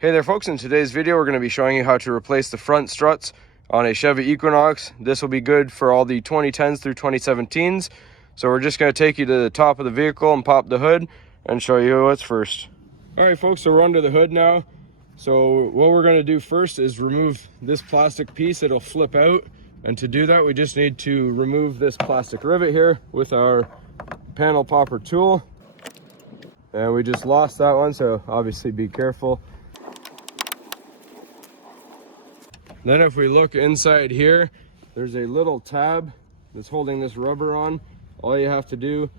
Hey there folks, in today's video we're going to be showing you how to replace the front struts on a Chevy Equinox. This will be good for all the 2010s through 2017s. So we're just going to take you to the top of the vehicle and pop the hood and show you what's first. Alright folks, so we're under the hood now. So what we're going to do first is remove this plastic piece. It'll flip out, and to do that we just need to remove this plastic rivet here with our panel popper tool. And we just lost that one, so obviously be careful. Then if we look inside here, there's a little tab that's holding this rubber on. All you have to do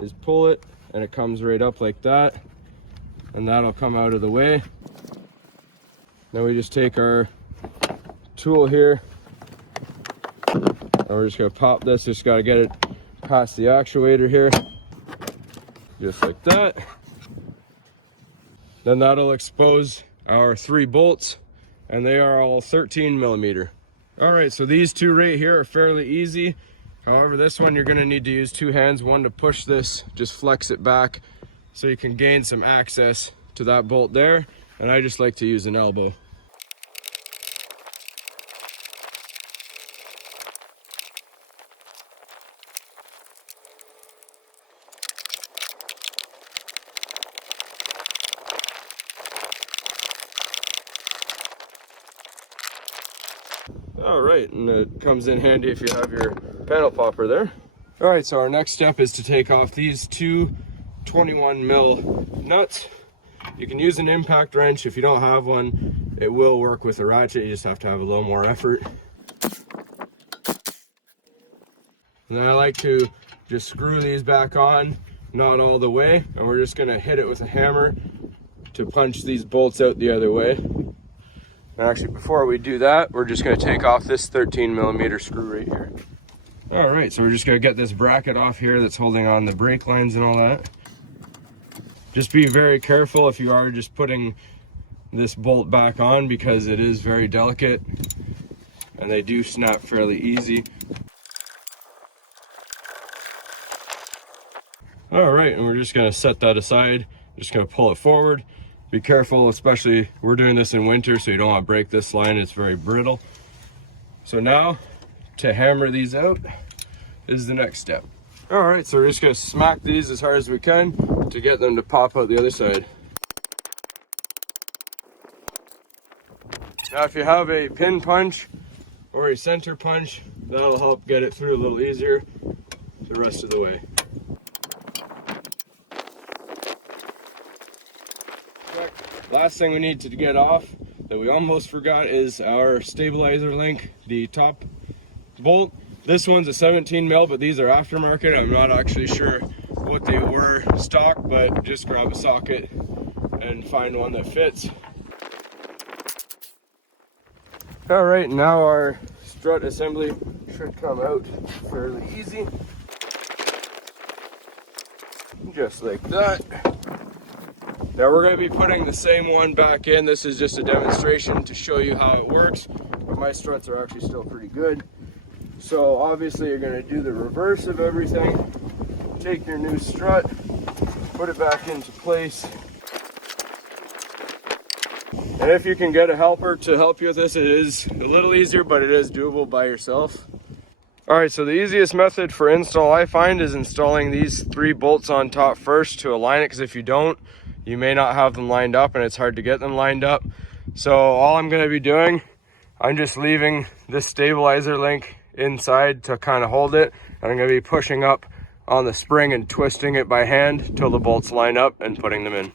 is pull it and it comes right up like that, and that'll come out of the way. Then we just take our tool here and we're just gonna pop this. Just gotta get it past the actuator here, just like that. Then that'll expose our 3 bolts, and they are all 13mm. All right, so these two right here are fairly easy. However, this one you're gonna need to use 2 hands, one to push this, just flex it back so you can gain some access to that bolt there, and I just like to use an elbow. All right, and it comes in handy if you have your panel popper there. All right, so our next step is to take off these 2 21mm nuts. You can use an impact wrench. If you don't have one, it will work with a ratchet. You just have to have a little more effort. And then I like to just screw these back on, not all the way, and we're just gonna hit it with a hammer to punch these bolts out the other way. And actually, before we do that, we're just gonna take off this 13mm screw right here. All right, so we're just gonna get this bracket off here that's holding on the brake lines and all that. Just be very careful if you are just putting this bolt back on, because it is very delicate and they do snap fairly easy. All right, and we're just gonna set that aside. Just gonna pull it forward. Be careful, especially we're doing this in winter, so you don't want to break this line. It's very brittle. So now to hammer these out is the next step. All right, so we're just gonna smack these as hard as we can to get them to pop out the other side. Now if you have a pin punch or a center punch, that'll help get it through a little easier the rest of the way. Last thing we need to get off that we almost forgot is our stabilizer link, the top bolt. This one's a 17mm, but these are aftermarket. I'm not actually sure what they were stock, but just grab a socket and find one that fits. All right, now our strut assembly should come out fairly easy. Just like that. Now we're going to be putting the same one back in. This is just a demonstration to show you how it works, but my struts are actually still pretty good. So obviously you're going to do the reverse of everything. Take your new strut, put it back into place. And if you can get a helper to help you with this, it is a little easier, but it is doable by yourself. All right, so the easiest method for install I find is installing these 3 bolts on top first to align it, because if you don't, you may not have them lined up and it's hard to get them lined up. So all I'm gonna be doing, I'm just leaving this stabilizer link inside to kind of hold it, and I'm gonna be pushing up on the spring and twisting it by hand till the bolts line up and putting them in.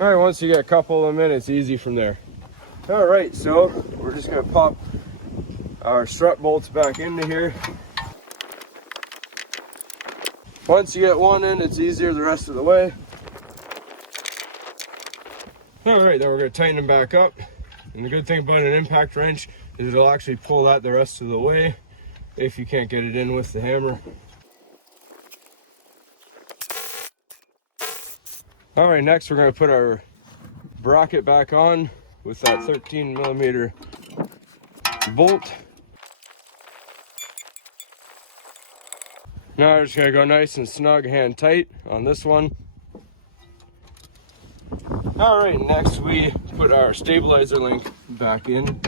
All right, once you get a couple of them in, it's easy from there. All right, so we're just gonna pop our strut bolts back into here. Once you get one in, it's easier the rest of the way. All right, then we're gonna tighten them back up. And the good thing about an impact wrench is it'll actually pull that the rest of the way if you can't get it in with the hammer. All right, next we're gonna put our bracket back on with that 13mm bolt. Now I'm just gonna go nice and snug, hand tight on this one. All right, next we put our stabilizer link back in.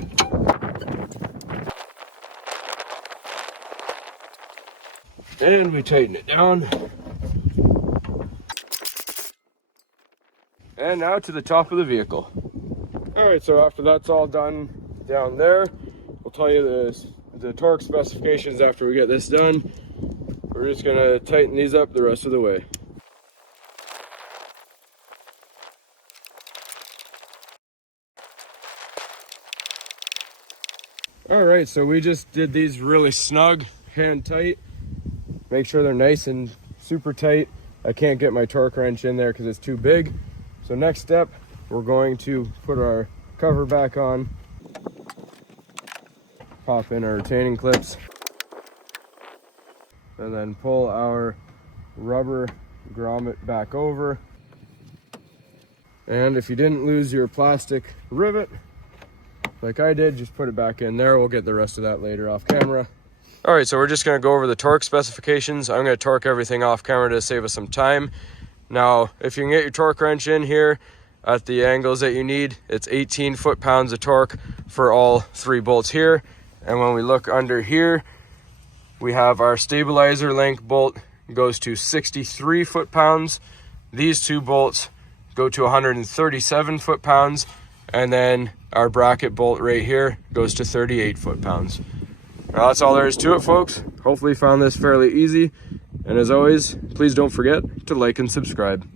And we tighten it down. And now to the top of the vehicle. All right, so after that's all done down there, we'll tell you the torque specifications after we get this done. We're just gonna tighten these up the rest of the way. All right, so we just did these really snug, hand tight. Make sure they're nice and super tight. I can't get my torque wrench in there because it's too big. So next step, we're going to put our cover back on, pop in our retaining clips, and then pull our rubber grommet back over. And if you didn't lose your plastic rivet, like I did, just put it back in there. We'll get the rest of that later off camera. All right, so we're just gonna go over the torque specifications. I'm gonna torque everything off camera to save us some time. Now, if you can get your torque wrench in here at the angles that you need, it's 18 foot-pounds of torque for all 3 bolts here. And when we look under here, we have our stabilizer link bolt goes to 63 foot-pounds. These 2 bolts go to 137 foot-pounds. And then our bracket bolt right here goes to 38 foot-pounds. Now that's all there is to it, folks. Hopefully you found this fairly easy. And as always, please don't forget to like and subscribe.